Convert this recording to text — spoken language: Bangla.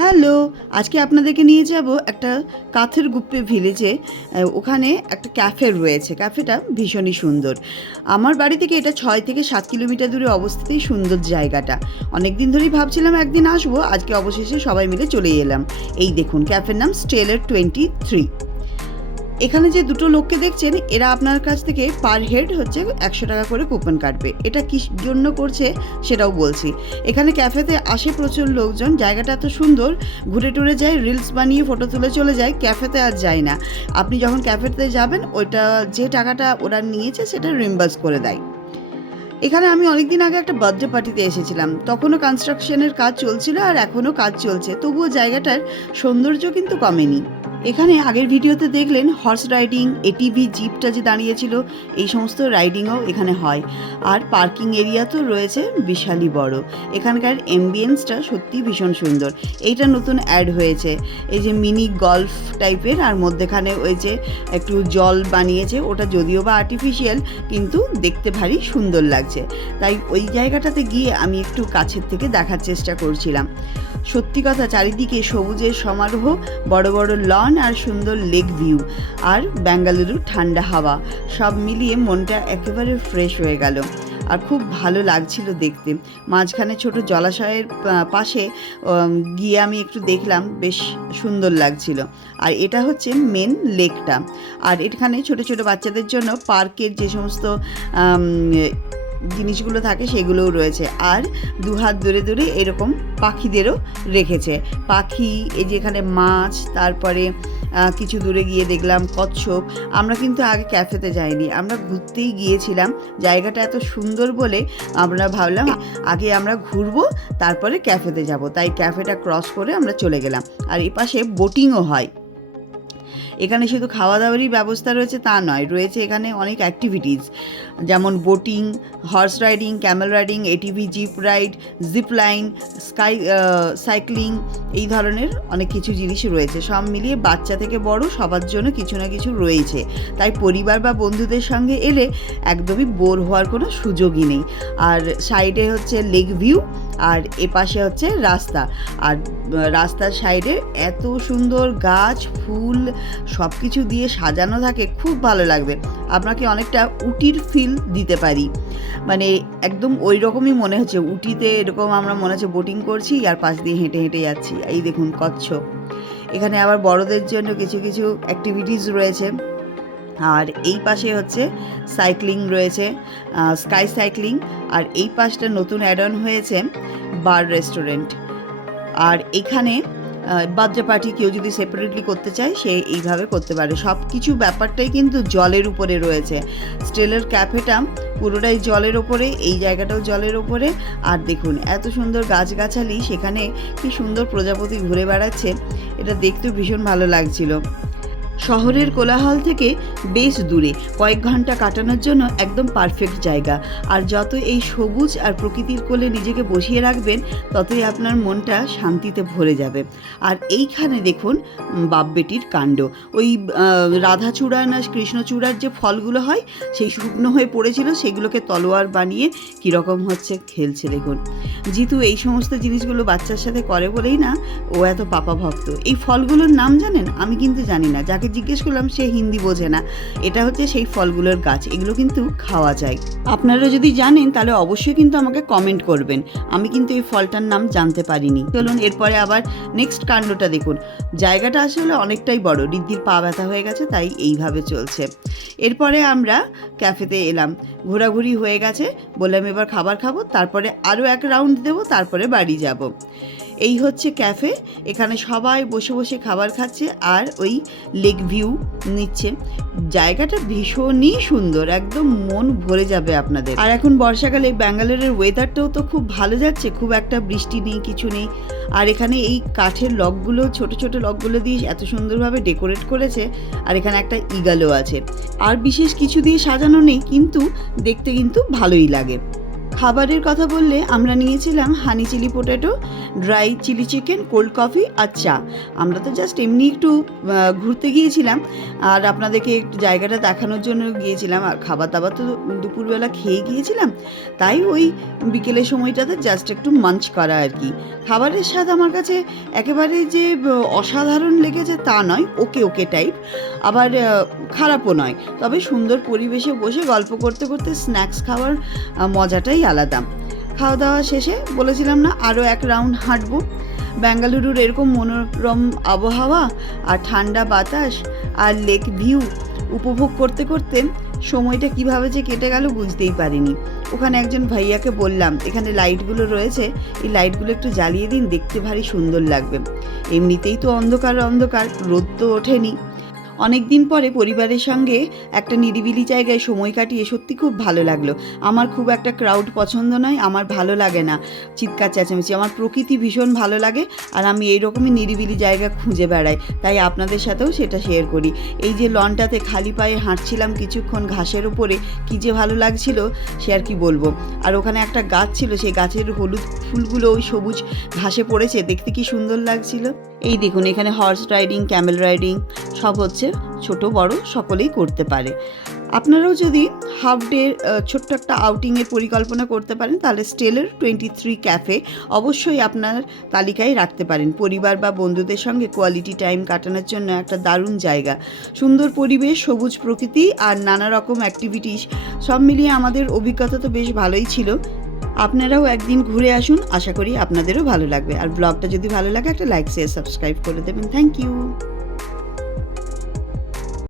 হ্যালো, আজকে আপনাদেরকে নিয়ে যাব একটা কাথের গুপ্পে ভিলেজে। ওখানে একটা ক্যাফে রয়েছে। ক্যাফেটা ভীষণই সুন্দর। আমার বাড়ি থেকে এটা ৬ থেকে ৭ কিলোমিটার দূরে অবস্থিত এই সুন্দর জায়গাটা। অনেক দিন ধরেই ভাবছিলাম একদিন আসবো, আজকে অবশেষে সবাই মিলে চলেই এলাম। এই দেখুন, ক্যাফের নাম স্টেলার 23। এখানে যে দুটো লোককে দেখছেন, এরা আপনার কাছ থেকে পার হেড হচ্ছে ১০০ টাকা করে কুপন কাটবে। এটা কী জন্য করছে সেটাও বলছি। এখানে ক্যাফেতে আসে প্রচুর লোকজন। জায়গাটা এত সুন্দর, ঘুরে টুরে যায়, রিলস বানিয়ে ফটো তুলে চলে যায়, ক্যাফেতে আর যায় না। আপনি যখন ক্যাফেতে যাবেন, ওইটা যে টাকাটা ওরা নিয়েছে সেটা রিম্বার্স করে দেয়। এখানে আমি অনেকদিন আগে একটা বার্থডে পার্টিতে এসেছিলাম, তখনও কনস্ট্রাকশনের কাজ চলছিল আর এখনও কাজ চলছে, তবুও জায়গাটার সৌন্দর্য কিন্তু কমেনি। এখানে আগের ভিডিওতে দেখলেন হর্স রাইডিং, এটিভি জিপটা যে দাঁড়িয়েছিল, এই সমস্ত রাইডিংও এখানে হয়। আর পার্কিং এরিয়া তো রয়েছে বিশালই বড়। এখানকার অ্যাম্বিয়েন্সটা সত্যিই ভীষণ সুন্দর। এইটা নতুন অ্যাড হয়েছে, এই যে মিনি গলফ টাইপের, আর মধ্যেখানে ওই যে একটু জল বানিয়েছে, ওটা যদিও বা আর্টিফিশিয়াল কিন্তু দেখতে ভারী সুন্দর লাগছে। তাই ওই জায়গাটাতে গিয়ে আমি একটু কাছের থেকে দেখার চেষ্টা করছিলাম। সত্যি কথা, চারিদিকে সবুজের সমারোহ, বড় বড় লন আর সুন্দর লেক ভিউ, আর বেঙ্গালুরুর ঠান্ডা হাওয়া, সব মিলিয়ে মনটা একেবারে ফ্রেশ হয়ে গেল। আর খুব ভালো লাগছিল দেখতে। মাঝখানে ছোট জলাশয়ের পাশে গিয়ে আমি একটু দেখলাম, বেশ সুন্দর লাগছিল। আর এটা হচ্ছে মেন লেকটা। আর এখানে ছোট ছোট বাচ্চাদের জন্য পার্কের যে সমস্ত জিনিসগুলো থাকে সেগুলোও রয়েছে। আর দুহাত দূরে দূরে এরকম পাখিদেরও রেখেছে। পাখি, এই যে এখানে মাছ, তারপরে কিছু দূরে গিয়ে দেখলাম কচ্ছপ। আমরা কিন্তু আগে ক্যাফেতে যাইনি, আমরা ঘুরতেই গিয়েছিলাম। জায়গাটা এত সুন্দর বলে আমরা ভাবলাম আগে আমরা ঘুরবো, তারপরে ক্যাফেতে যাব। তাই ক্যাফেটা ক্রস করে আমরা চলে গেলাম। আর এপাশে বোটিংও হয়। এখানে শুধু খাওয়া দাওয়ারই ব্যবস্থা রয়েছে তা নয়, রয়েছে এখানে অনেক অ্যাক্টিভিটিস, যেমন boating, horse riding, camel riding, ATV jeep ride, zip line, cycling, এই ধরনের অনেক কিছু জিনিস রয়েছে। সব মিলিয়ে বাচ্চা থেকে বড় সবার জন্য কিছু না কিছু রয়েছে। তাই পরিবার বা বন্ধুদের সঙ্গে এলে একদমই বোর হওয়ার কোনো সুযোগই নেই। আর সাইডে হচ্ছে লেক ভিউ, আর এপাশে হচ্ছে রাস্তা। আর রাস্তার সাইডে এত সুন্দর গাছ, ফুল, সব কিছু দিয়ে সাজানো থাকে, খুব ভালো লাগবে। আপনাকে অনেকটা উটির ফিল দিতে পারি, মানে একদম ওই রকমই মনে হচ্ছে। উটিতে এরকম আমরা মনে হচ্ছে বোটিং করছি আর পাশ দিয়ে হেঁটে হেঁটে যাচ্ছি। এই দেখুন কচ্ছপ। এখানে আবার বড়দের জন্য কিছু কিছু অ্যাক্টিভিটিস রয়েছে। আর এই পাশে হচ্ছে সাইক্লিং রয়েছে, স্কাই সাইক্লিং। আর এই পাশটা নতুন অ্যাড অন হয়েছে বার রেস্টুরেন্ট। আর এখানে বার্থডে পার্টি কেউ যদি সেপারেটলি করতে চায়, সে এইভাবে করতে পারে। সব কিছু ব্যাপারটাই কিন্তু জলের উপরে রয়েছে। স্টেলার ক্যাফেটা পুরোটাই জলের ওপরে, এই জায়গাটাও জলের ওপরে। আর দেখুন এত সুন্দর গাছগাছালি, সেখানে কি সুন্দর প্রজাপতি ঘুরে বেড়াচ্ছে, এটা দেখতেও ভীষণ ভালো লাগছিল। শহরের কোলাহল থেকে বেশ দূরে, কয়েক ঘন্টা কাটানোর জন্য একদম পারফেক্ট জায়গা। আর যত এই সবুজ আর প্রকৃতির কোলে নিজেকে বসিয়ে রাখবেন, ততই আপনার মনটা শান্তিতে ভরে যাবে। আর এইখানে দেখুন বাপ বেটির কাণ্ড। ওই রাধাচূড়া না কৃষ্ণচূড়ার যে ফলগুলো হয়, সেই শুকনো হয়ে পড়েছিল, সেগুলোকে তলোয়ার বানিয়ে কীরকম হচ্ছে খেলছে দেখুন। জিতু এই সমস্ত জিনিসগুলো বাচ্চার সাথে করে বলেই না ও এত পাপা ভক্ত। এই ফলগুলোর নাম জানেন? আমি কিন্তু জানি না। যাকে জিজ্ঞেস করলাম সে হিন্দি বোঝে না। এটা হচ্ছে সেই ফলগুলোর গাছ, এগুলো কিন্তু খাওয়া যায়। আপনারা যদি জানেন তাহলে অবশ্যই কিন্তু আমাকে কমেন্ট করবেন। আমি কিন্তু এই ফলটার নাম জানতে পারিনি। চলুন এরপরে আবার নেক্সট কাণ্ডটা দেখুন। জায়গাটা আসলে অনেকটাই বড়, রিদ্ধির পা ব্যথা হয়ে গেছে, তাই এইভাবে চলছে। এরপরে আমরা ক্যাফেতে এলাম, ঘোরাঘুরি হয়ে গেছে, বললাম এবার খাবার খাবো, তারপরে আরও এক রাউন্ড দেবো, তারপরে বাড়ি যাব। এই হচ্ছে ক্যাফে। এখানে সবাই বসে বসে খাবার খাচ্ছে আর ওই লেক ভিউ নিচ্ছে। জায়গাটা ভীষণই সুন্দর, একদম মন ভরে যাবে আপনাদের। আর এখন বর্ষাকালে ব্যাঙ্গালোরের ওয়েদারটাও তো খুব ভালো যাচ্ছে, খুব একটা বৃষ্টি নেই, কিছু নেই। আর এখানে এই কাঠের লকগুলো, ছোট ছোট লকগুলো দিয়ে এত সুন্দরভাবে ডেকোরেট করেছে। আর এখানে একটা ইগলও আছে। আর বিশেষ কিছু দিয়ে সাজানো নেই, কিন্তু দেখতে কিন্তু ভালোই লাগে। খাবারের কথা বললে আমরা নিয়েছিলাম honey chilli potato, dry chilli chicken, cold coffee আর চা। আমরা তো জাস্ট এমনি একটু ঘুরতে গিয়েছিলাম আর আপনাদেরকে একটু জায়গাটা দেখানোর জন্য গিয়েছিলাম, আর খাবার দাবার তো দুপুরবেলা খেয়ে গিয়েছিলাম, তাই ওই বিকেলের সময়টাতে জাস্ট একটু মাঞ্চ করা আর কি। খাবারের স্বাদ আমার কাছে একেবারে যে অসাধারণ লেগেছে তা নয়, ওকে ওকে টাইপ, আবার খারাপও নয়, তবে সুন্দর পরিবেশে বসে গল্প করতে করতে স্ন্যাক্স খাওয়ার মজাটাই আলাদা। খাওয়া দাওয়া শেষে বলেছিলাম না আরও এক রাউন্ড হাঁটবো। বেঙ্গালুরুর এরকম মনোরম আবহাওয়া আর ঠান্ডা বাতাস আর লেক ভিউ উপভোগ করতে করতে সময়টা কিভাবে যে কেটে গেল বুঝতেই পারিনি। ওখানে একজন ভাইয়াকে বললাম, এখানে লাইটগুলো রয়েছে, এই লাইটগুলো একটু জ্বালিয়ে দিন, দেখতে ভারী সুন্দর লাগবে। এমনিতেই তো অন্ধকার অন্ধকার, রোদ তো ওঠেনি। অনেক দিন পরে পরিবারের সঙ্গে একটা নিরিবিলি জায়গায় সময় কাটিয়ে সত্যি খুব ভালো লাগলো। আমার খুব একটা ক্রাউড পছন্দ নয়, আমার ভালো লাগে না চিৎকার চেঁচামেচি, আমার প্রকৃতি ভীষণ ভালো লাগে, আর আমি এইরকমই নিরিবিলি জায়গা খুঁজে বেড়াই, তাই আপনাদের সাথেও সেটা শেয়ার করি। এই যে লনটাতে খালি পায়ে হাঁটছিলাম কিছুক্ষণ ঘাসের উপরে, কী যে ভালো লাগছিল সে আর কি বলবো। আর ওখানে একটা গাছ ছিল, সেই গাছের হলুদ ফুলগুলো ওই সবুজ ঘাসে পড়েছে, দেখতে কি সুন্দর লাগছিল। এই দেখুন, এখানে হর্স রাইডিং, ক্যামেল রাইডিং সব হচ্ছে, ছোট বড় সকলেই করতে পারে। আপনারাও যদি হাফ ডে ছোট্ট একটা আউটিংয়ের পরিকল্পনা করতে পারেন, তাহলে স্টেলার 23 ক্যাফে অবশ্যই আপনার তালিকায় রাখতে পারেন। পরিবার বা বন্ধুদের সঙ্গে কোয়ালিটি টাইম কাটানোর জন্য একটা দারুণ জায়গা, সুন্দর পরিবেশ, সবুজ প্রকৃতি আর নানা রকম অ্যাক্টিভিটিস সব মিলিয়ে আমাদের অভিজ্ঞতা তো বেশ ভালোই ছিল। আপনারাও একদিন ঘুরে আসুন, আশা করি আপনাদেরও ভালো লাগবে। আর ব্লগটা যদি ভালো লাগে একটা লাইক, শেয়ার, সাবস্ক্রাইব করে দেবেন। Thank you.